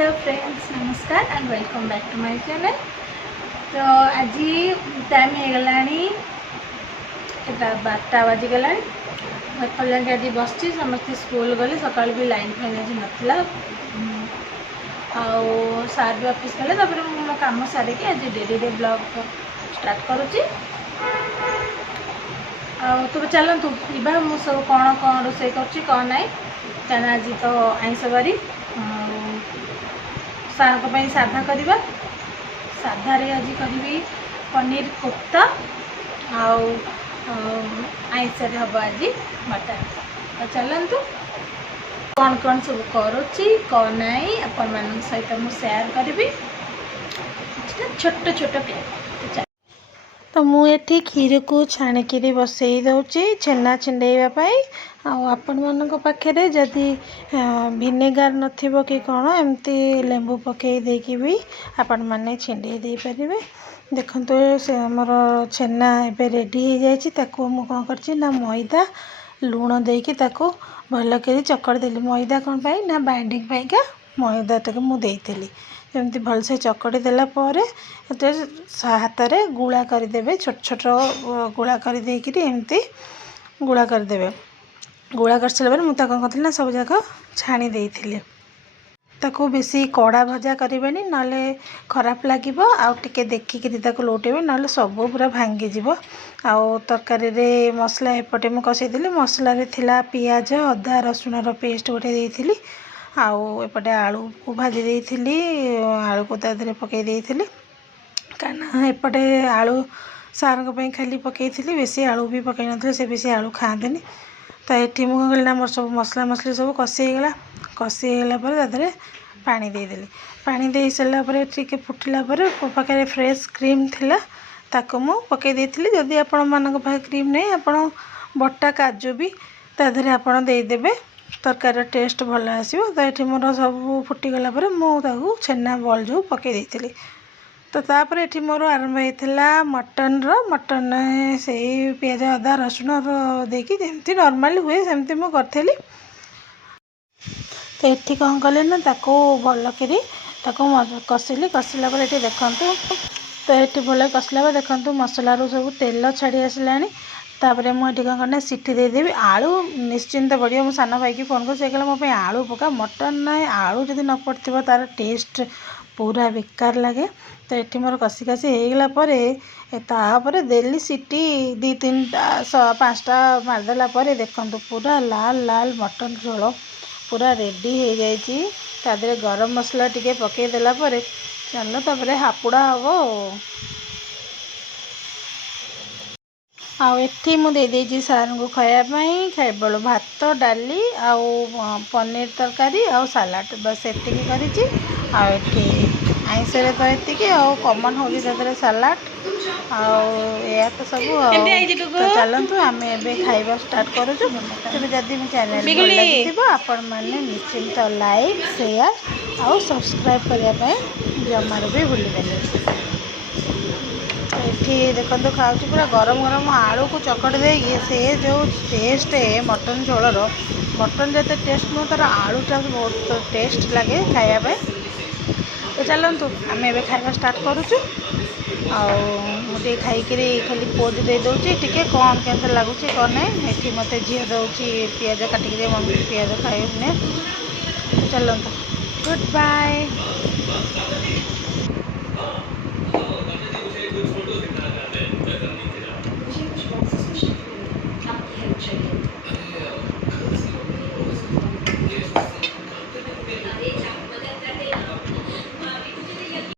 Hello friends, नमस्कार and welcome back to my channel. तो आज टाइम हो गलानी 12 बाजिगला। एपर्तंत आज बस समस्त स्कूल गले। सका भी लाइन फाइन आज नाला सार भी ऑफिस गले। मो कम सारिकी आज डेली ब्लॉग स्टार्ट करुच्ची। तुम चलतु मुझे सब कौन कौन रोसे कर ना क्या आज तो आईंष बारी सार साधा करवा। साधारे आज करी पनीर कोफ्ता आईंष हम आज मटन। तो चलतु कौन कौन सब करुच्ची कौन ना आपण मान सहित मुझे सेयार करी छोट छोट क्लिप। तो मुझे क्षीर को छाणिक बसई दूची छेना छिंडेवाई। आपण मान पाखे जदि भिनेगार नथिबो कि कौन एमती लेंबू पकई देकी भी आपण माने छिंडे दे परिबे। देखंतु से हमर छेना एबे रेडी हो जाइछि। ताको मु कोन करछि ना मैदा लूण देकी ताको भल करी चकड़ देली। मैदा कोन पाई ना बाइंडिंग पाईका मैदा ताको मु देइथिली। एमती भल से चकड़ी देला परे हाथ में गुला करदेवे। छोट छोट गुला कर देकरी एमती गुला करदेवे। गुला कर सारे मुझे कौन करी ना सब जाक छाणी देइथिली। ताको बेसी कड़ा भजा करें ना खराब लगे। आउे देखिक लौटेबे ना सब पूरा भांगी आउ तरकारी रे मसला एपटे मुझे कषेदी। मसला थिला पियाज अदा रसुण पेस्ट गोटे देइथिली। आउ एपटे आलू को भाजी देइथिली। आलू को तादरे पकई देइथिली काना एपटे आलू सार खाली पकई बेसी आलू भी पकई न से बेसी आलू खाते। तो ये मुझे ना मोर सब मसला मसली सब कषीगला। कषीगला तादरे पानी देदेली। पानी दे सारापर टे फुटिला पाखे फ्रेश क्रीम थिला ताको मु पकई देइथिली। जदि आपण मान पाखे क्रीम नहीं आपण बटा काजू भी तादरे आपण देदेबे। तरकारी टेस्ट भल आसो। तो ये मोर सब फुटीगला मुझे छेना बल जो पकई देइथिली। तो तापर ये मोर आरंभ होता मटन से पियाज अदा रसुण देकी जमती नॉर्मल हुए सेमती मु करी। तो ये कौन कले ना ताको भल करी कषिली। कषिला ये देखूँ तो ये भल कषिला देखूँ मसलारू सब तेल छाड़ी आसला। तापर मुझे कौन करना सीटी देदेवी। आलू निश्चिंत पड़ो। मो सान भाई की फोन कर कहला मो आलू पका। मटन ना आलू जब न पड़ो तार टेस्ट पूरा बेकार लगे। तो ये मोर कषि कषि होगला देली सीटी 2-3टा 5टा मारदेला देखूँ पूरा लाल लाल मटन झोल पूरा रेडी हो जाइए। तादरे गरम मसला टिके पकईदेला चल तापर हापुड़ा हम। आठी मुझे सार को खायापाई खाई बेलू भात डाली आउ पनीर तरकारी आउ सलाड बस एति करी। आईंष तो ये कमन हो सलाड या तो सब। तो चलतु आम ए खाइबा स्टार्ट करुचु। तेज जदि मो चैनल भल लगी आपण मैंने निश्चिंत लाइक शेयर आउ सब्सक्राइब करने जमार भी भूलिबेनि। ये देखो खाऊँ पूरा गरम गरम आलू को चकट दे से जो टेस्ट है मटन झोलर। मटन जिते टेस्ट नुह तार आलूटा बहुत टेस्ट लगे खायापे। तो चलतु आम ए खाइबा स्टार्ट करुचु। मुझे खाई खाली पोज दे दूची टे कौन कैसे लगुच कौन नहीं। ये मत झील दूची पियाज काटिक दे मम्मी पियाज खाइने। चलतु गुड बाय।